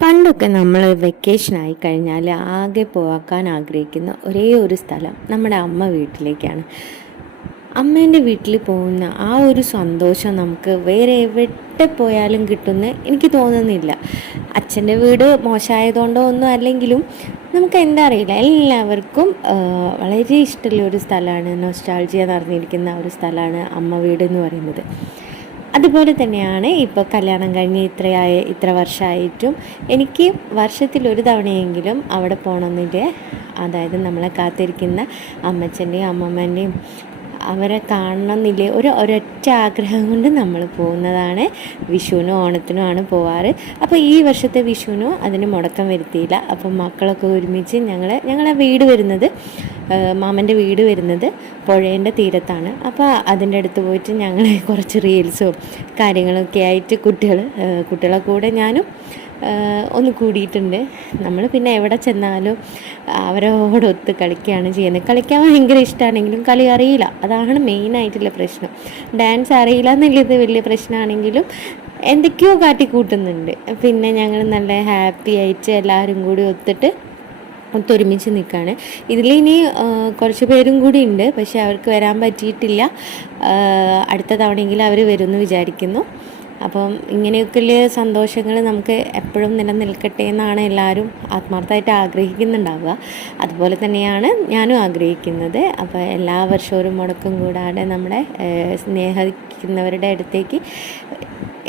പണ്ടൊക്കെ നമ്മൾ വെക്കേഷനായി കഴിഞ്ഞാൽ ആകെ പോകാൻ ആഗ്രഹിക്കുന്ന ഒരേ ഒരു സ്ഥലം നമ്മുടെ അമ്മ വീട്ടിലേക്കാണ്. അമ്മേൻ്റെ വീട്ടിൽ പോകുന്ന ആ ഒരു സന്തോഷം നമുക്ക് വേറെ എവിടെ പോയാലും കിട്ടുമെന്ന് എനിക്ക് തോന്നുന്നില്ല. അച്ഛൻ്റെ വീട് മോശമായതുകൊണ്ടോ ഒന്നും അല്ലെങ്കിലും നമുക്ക് എന്താ അറിയില്ല, എല്ലാവർക്കും വളരെ ഇഷ്ടമുള്ള ഒരു സ്ഥലമാണ്, നൊസ്റ്റാൾജിയ നിറഞ്ഞിരിക്കുന്ന ഒരു സ്ഥലമാണ് അമ്മ വീട് എന്ന് പറയുന്നത്. അതുപോലെ തന്നെയാണ് ഇപ്പോൾ കല്യാണം കഴിഞ്ഞ് ഇത്ര വർഷമായിട്ടും എനിക്ക് വർഷത്തിലൊരു തവണയെങ്കിലും അവിടെ പോകണമെന്നില്ല. അതായത് നമ്മളെ കാത്തിരിക്കുന്ന അമ്മച്ചൻ്റെയും അമ്മമ്മേൻ്റെയും അവരെ കാണണമെന്നില്ലേ ഒരൊറ്റ ആഗ്രഹം കൊണ്ട് നമ്മൾ പോകുന്നതാണ്. വിഷുവിനും ഓണത്തിനുമാണ് പോവാറ്. അപ്പോൾ ഈ വർഷത്തെ വിഷുവിനും അതിന് മുടക്കം വരുത്തിയില്ല. അപ്പം മക്കളൊക്കെ ഒരുമിച്ച് ഞങ്ങളെ വീട് വരുന്നത്, മാമൻ്റെ വീട് വരുന്നത് പുഴേൻ്റെ തീരത്താണ്. അപ്പോൾ അതിൻ്റെ അടുത്ത് പോയിട്ട് ഞങ്ങൾ കുറച്ച് റീൽസും കാര്യങ്ങളൊക്കെ ആയിട്ട് കുട്ടികളെ കൂടെ ഞാനും ഒന്ന് കൂടിയിട്ടുണ്ട്. നമ്മൾ പിന്നെ എവിടെ ചെന്നാലും അവരോടൊത്ത് കളിക്കുകയാണ് ചെയ്യുന്നത്. കളിക്കാൻ ഭയങ്കര ഇഷ്ടമാണെങ്കിലും കളി അറിയില്ല, അതാണ് മെയിനായിട്ടുള്ള പ്രശ്നം. ഡാൻസ് അറിയില്ല എന്നുള്ളത് വലിയ പ്രശ്നമാണെങ്കിലും എന്തൊക്കെയോ കാട്ടിക്കൂട്ടുന്നുണ്ട്. പിന്നെ ഞങ്ങൾ നല്ല ഹാപ്പി ആയിട്ട് എല്ലാവരും കൂടി ഒത്തൊരുമിച്ച് നിൽക്കുകയാണ്. ഇതിലിനി കുറച്ച് പേരും കൂടി ഉണ്ട്, പക്ഷെ അവർക്ക് വരാൻ പറ്റിയിട്ടില്ല. അടുത്ത തവണയെങ്കിലും അവർ വരുമെന്ന് വിചാരിക്കുന്നു. അപ്പം ഇങ്ങനെയൊക്കെയുള്ള സന്തോഷങ്ങൾ നമുക്ക് എപ്പോഴും നിലനിൽക്കട്ടെ എന്നാണ് എല്ലാവരും ആത്മാർത്ഥമായിട്ട് ആഗ്രഹിക്കുന്നുണ്ടാവുക. അതുപോലെ തന്നെയാണ് ഞാനും ആഗ്രഹിക്കുന്നത്. അപ്പോൾ എല്ലാ വർഷവും ഒരു മുടക്കം കൂടാതെ നമ്മുടെ സ്നേഹിക്കുന്നവരുടെ അടുത്തേക്ക്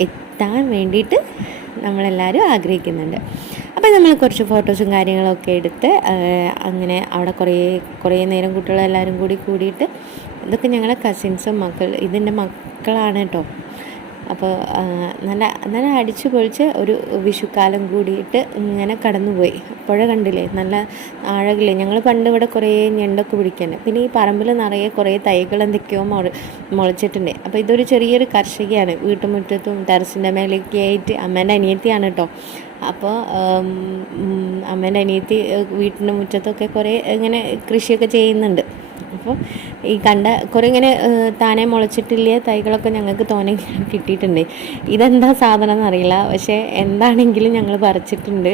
എത്താൻ വേണ്ടിയിട്ട് നമ്മളെല്ലാവരും ആഗ്രഹിക്കുന്നുണ്ട്. അപ്പോൾ നമ്മൾ കുറച്ച് ഫോട്ടോസും കാര്യങ്ങളൊക്കെ എടുത്ത് അങ്ങനെ അവിടെ കുറേ നേരം കുട്ടികളെല്ലാവരും കൂടിയിട്ട്, ഇതൊക്കെ ഞങ്ങളെ കസിൻസും ഇതിൻ്റെ മക്കളാണ് കേട്ടോ. അപ്പോൾ നല്ല അടിച്ചു പൊളിച്ച് ഒരു വിഷുക്കാലം കൂടിയിട്ട് ഇങ്ങനെ കടന്നുപോയി. പുഴ കണ്ടില്ലേ, നല്ല ആഴകില്ലേ. ഞങ്ങൾ പണ്ട് ഇവിടെ കുറേ ഞണ്ടൊക്കെ പിടിക്കാൻ, പിന്നെ ഈ പറമ്പിൽ നിറയെ കുറേ തൈകൾ എന്തൊക്കെയോ മുളച്ചിട്ടുണ്ട്. അപ്പോൾ ഇതൊരു ചെറിയൊരു കർഷകയാണ്, വീട്ടുമുറ്റത്തും ടെറസിൻ്റെ മേലേക്ക് ആയിട്ട്. അമ്മേൻ്റെ അനിയത്തിയാണ് കേട്ടോ. അപ്പോൾ അമ്മേൻ്റെ അനിയത്തി വീട്ടിൻ്റെ മുറ്റത്തൊക്കെ കുറേ ഇങ്ങനെ കൃഷിയൊക്കെ ചെയ്യുന്നുണ്ട്. അപ്പോൾ ഈ കുറേ ഇങ്ങനെ താനെ മുളച്ചിട്ടില്ല തൈകളൊക്കെ ഞങ്ങൾക്ക് തോനെ കിട്ടിയിട്ടുണ്ട്. ഇതെന്താ സാധനം എന്നറിയില്ല, പക്ഷേ എന്താണെങ്കിലും ഞങ്ങൾ പറിച്ചിട്ടുണ്ട്.